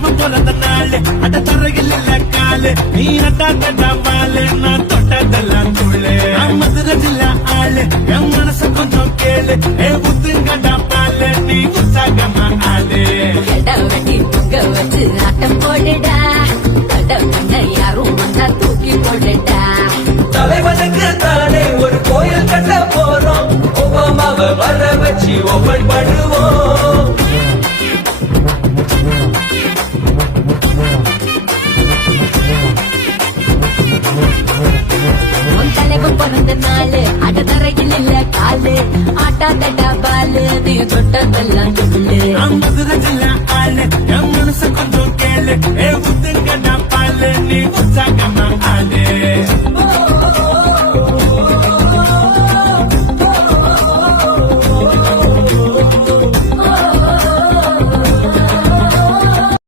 தலைவன் பிறந்த நாள் அட தரையில் இல்ல காலு நீ நட்டாத வாழு நான் தொட்டதெல்லாம் தூளு மதுரை ஜில்லா ஆளு என் மனச கொஞ்சம் கேளு ஊத்துங்கடா பாலு நீ உற்சாகமா ஆளு வெட்டி புக்க வச்சு ஆட்டம் போடுடா யாரும் வந்தா தூக்கி போடுடா தலைவனுக்கு தானே ஒரு கோயில் கட்ட போறோம் ஒபாமாவை வர வச்சு ஓபன் பண்ணுவோம் தலைவன் பிறந்த நாள் அட தரையில் இல்ல காலு ஆட்டாதடா பாலு நீ தொட்டதெல்லாம் சொல்லு மதுரை ஜில்லா ஆளு என் மனச கொஞ்சம் கேளு ஊத்துங்கடா பாலு நீ உற்சாகமா